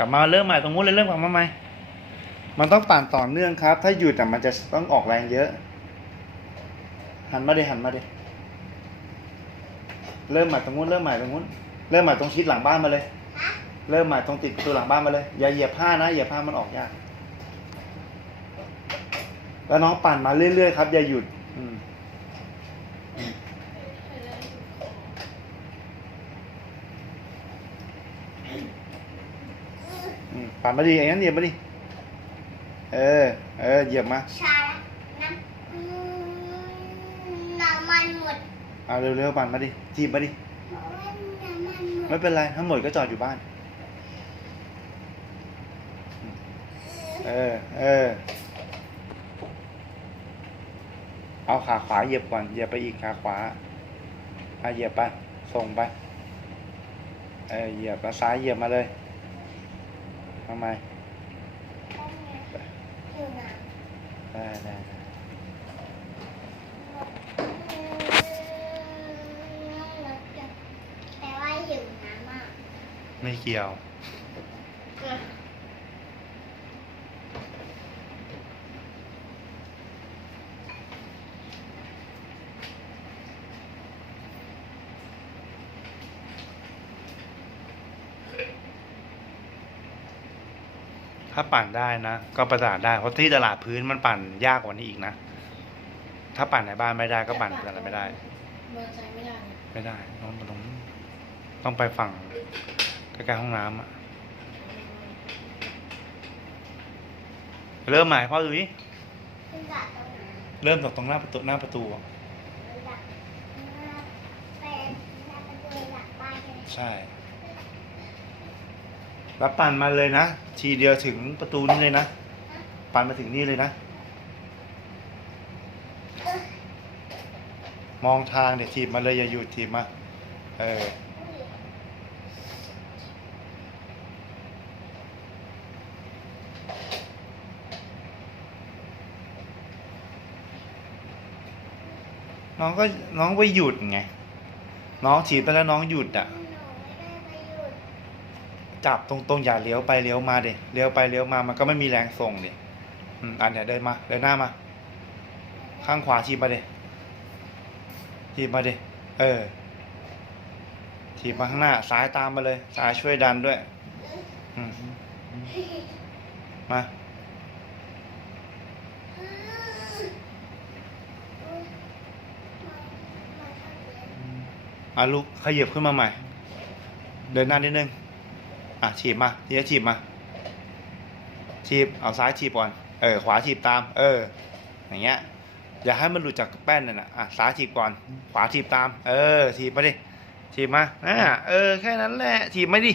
กลับมาเริ่มใหม่ตรงนู้นเลยเริ่มกลับมาใหม่ มันต้องปั่นต่อเนื่องครับ ถ้าหยุดแต่มันจะต้องออกแรงเยอะ หันมาดิหันมาดิเริ่มใหม่ตรงนู้นเริ่มใหม่ตรงนู้นเริ่มใหม่ตรงชิดหลังบ้านมาเลย เริ่มใหม่ตรงติดประตูหลังบ้านมาเลย อย่าเหยียบผ้านะเหยียบผ้ามันออกยาก แล้วน้องปั่นมาเรื่อยๆครับ อย่าหยุด อืม อืมปั่นมาดิอย่างนั้นเหยียบมาดิเออ เออเหยียบมาชาน้ำอืมน้ำมันหมดเอาเร็วๆปั่นมาดิจีบมาดิเพราะว่าน้ำมันหมไม่ดเป็นไรทั้งหมดก็จอดอยู่บ้าน เออ เออ เอาขาขวาเหยียบก่อนเหยียบไปอีกขาขวาอะเหยียบไป ส่งไป เออเหยียบแล้วซ้ายเหยียบมาเลย ทำไมอยู่น้ได้ได้ได้ำแปลว่าอยู่น้ำอะไม่เกี่ยว ถ้าปั่นได้นะ ก็ประสานได้เพราะที่ตลาดพื้นมันปั่นยากกว่านี้อีกนะ ถ้าปั่นในบ้านไม่ได้ก็ปั่นตลาดไม่ได้เบอร์ใจไม่ได้นะไม่ได้ต้องตรงนู้นต้องไปฝั่งใกล้ๆห้องน้ำอะเริ่มใหม่พ่อดูดิขึ้นจากตรงไหนเริ่มจากตรงหน้าประตูหน้าประตูอะหลักเป็นหน้าประตูหลักบ้านใช่ไหม ใช่ แล้วปั่นมาเลยนะ ทีเดียวถึงประตูนี้เลยนะ ปั่นมาถึงนี่เลยนะ มองทางเดี๋ยวถีบมาเลยอย่าหยุดถีบมา เออน้องก็น้องไปหยุดไง น้องถีบไปแล้วน้องหยุดอะ หนูไม่ได้ไปหยุด จับตรงๆอย่าเลี้ยวไปเลี้ยวมาเด็เลี้ยวไปเลี้ยวมามันก็ไม่มีแรงส่งเด็อืมอันเดี๋ยเดินมาเดินหน้ามา ข้างขวาทีบมาเด็ทีบมาเด็เออทีบมาข้างหน้าซ้ายตามมาเลยซ้ายช่วยดันด้วยอืมมาอะลูกขยับขึ้นมาใหม่ เดินหน้านิดนึง อะฉีบมาทีนี้ถีบมาฉีบเอาซ้ายฉีบก่อนเออขวาฉีบตาม เออ อย่างเงี้ยอย่าให้มันหลุดจากแป้นน่ะนะอะซ้ายฉีบก่อน ขวาฉีบตาม เออฉีบมาดิฉีบมาอ่าเออแค่นั้นแหละฉีบมาดิ